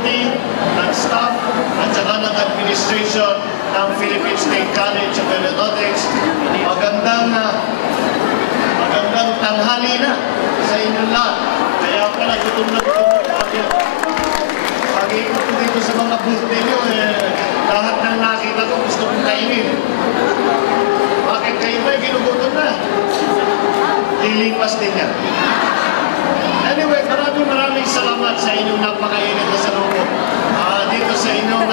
faculty, ng staff, at saka ng administration ng Philippine State College of Aeronautics. Magandang tanghali na sa inyo lahat. Kaya pala gutom na pag-ikot ko dito sa mga booth ninyo, lahat ng nakita ko gusto kong kainin. Bakit kayo ba ginugutom na? Lilipas din yan. Anyway, maraming salamat sa inyong napakainit na salubong dito sa inyong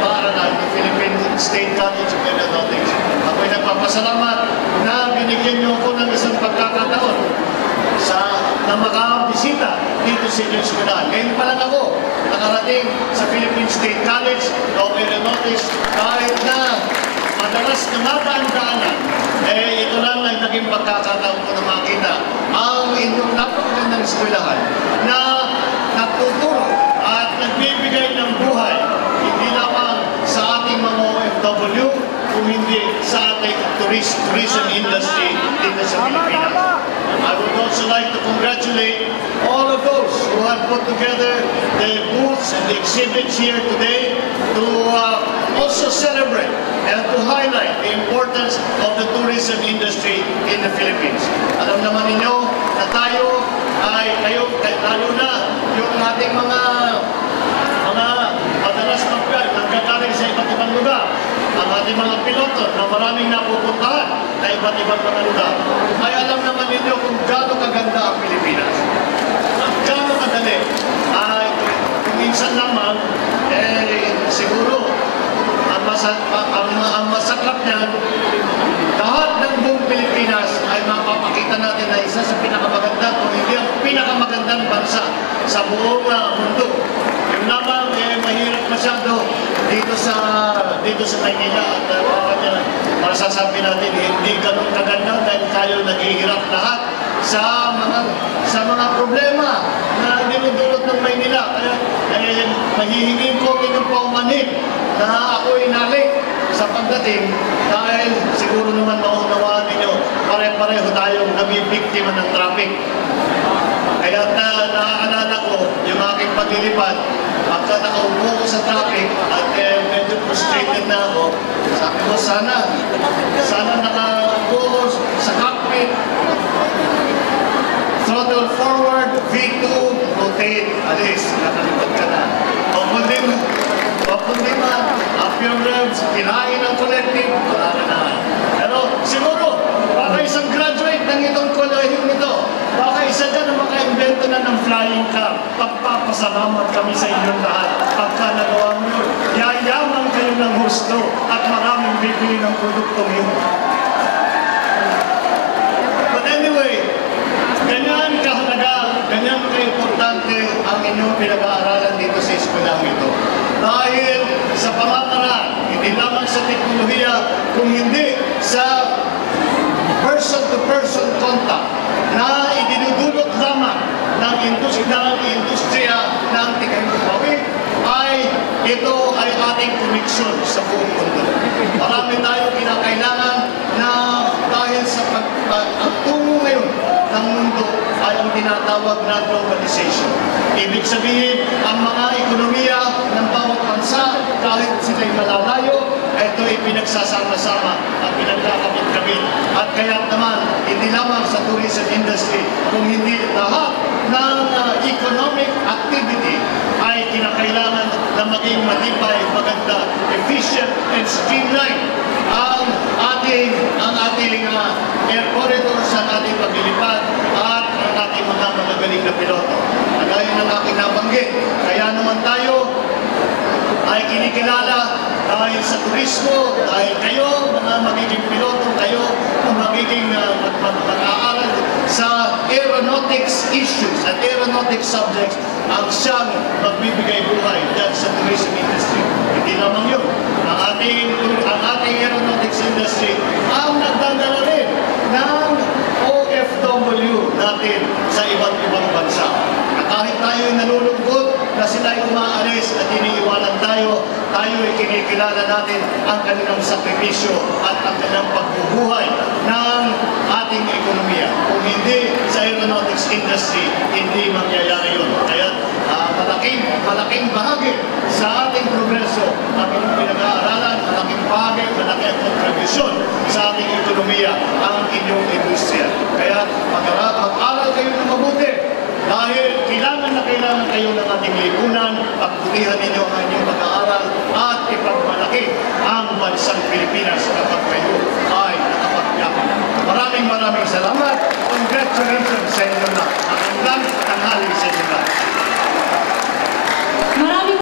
paaralan ng Philippine State College of Aeronautics. Ako'y nagpapasalamat na binigyan niyo ako ng isang pagkakataon na makabisita dito sa inyong eskwelahan. Ngayon pa lang ako nakarating sa Philippine State College of Aeronautics kahit na madalas na madaan-daanan. Ito lang ang naging pagkakataon ko na makita ang inyong napakagandang eskwelahan na nagtuturo at nagbibigay ng buhay hindi lamang sa ating mga OFW kung hindi sa ating tourism industry dito sa Pilipinas. I would also like to congratulate all of those who have put together the booths and the exhibits here today to also celebrate and to highlight the importance of the tourism industry in the Philippines. Alam naman ninyo na tayo ay lalo na yung ating mga madalas nagkakaling sa iba't ibang lugar, ang ating mga piloto na maraming napupuntahan na iba't ibang mga lugar, ay alam naman ninyo kung gaano kaganda ang Pilipinas. Ang gaano kadali. Kung minsan naman, siguro, ang masaklap niyan, lahat ng buong Pilipinas ay mapapakita natin na isa sa pinakamagandang, kung hindi ang pinakamagandang bansa sa buong mundo. Yung lamang mahirap masyado dito sa Maynila at masasabi natin hindi ganun kaganda dahil tayo naghihirap lahat sa mga problema na dinudulot ng Maynila. Kaya mahihingin ko inyong paumanhin na ako inalik sa pagdating dahil siguro naman maunawaan ninyo pare-pareho tayong nabibiktima ng traffic. Kaya naaalala ko yung aking paglilipad pagka nakaupo ko sa traffic at medyo frustrated na ako. Sabi ko sana nakaupo ko sa cockpit, throttle forward, V2, rotate, alis, nakalipad ka na. Papundi man, up your revs, kinain ang collective, wala ka na. Pero siguro, baka isang graduate ng itong kolehiyong ito, baka isa dyan na maka-invento na ng flying car. Pagpapasalamat kami sa inyong lahat. Pagka nagawa mo yun, yayaman kayo ng husto at maraming bibili ng produktong yun. But anyway, ganyan kahalaga, ganyan ka-importante ang inyong pinag-aaralan dito sa eskwelahan ito. Dahil sa pamamaraan, hindi lamang sa teknolohiya, kung hindi sa person-to-person contact na idinudulot lamang ng industriya ng Tingayumpawi, ito ay ating koneksyon sa buong mundo. Marami tayo kinakailangan na dahil sa pagtungo ngayon ng mundo ay ang tinatawag na globalization. Ibig sabihin, ang mga ekonomiya ng bawat bansa, kahit sila'y malalayo, ito ay pinagsasama-sama at pinagkakabit-kabit. At kaya naman, hindi lamang sa tourism industry, kung hindi lahat ng economic activity ay kinakailangan na maging matibay, maganda, efficient, and streamlined ang ating air corridors, ang ating paglilipad, at ang ating mga magagaling na piloto. Kagaya ng aking nabanggit, kaya naman tayo ay kinikilala dahil sa turismo, dahil kayo, mga magiging piloto, kayo, magiging mag-aaral sa aeronautics issues at aeronautics subjects ang siyang magbibigay buhay dyan sa tourism industry. Hindi naman yun. Ang ating aeronautics industry ang nagdadala rin ng OFW natin sa iba't ibang bansa. Na kahit tayo ay nalulungkot na sila ay umaalis at iniiwanan tayo ay kinikilala natin ang kanilang sakripisyo at ang kanilang pagbubuhay ng ating ekonomiya. Kung hindi sa aeronautics industry, hindi mangyayari yun. Kaya malaking bahagi sa ating progreso ang inyong pinag-aaralan, malaking bahagi, malaking kontribusyon sa ating ekonomiya, ang inyong industriya. Kaya mag-aral kayo ng mabuti dahil kailangan na kailangan kayo ng ating lipunan, pagbutihan ninyo ang inyong pag-aaral at ipagmalaki ang bansang Pilipinas kapag kayo ay nakapagyaman. Maraming salamat. Congratulations.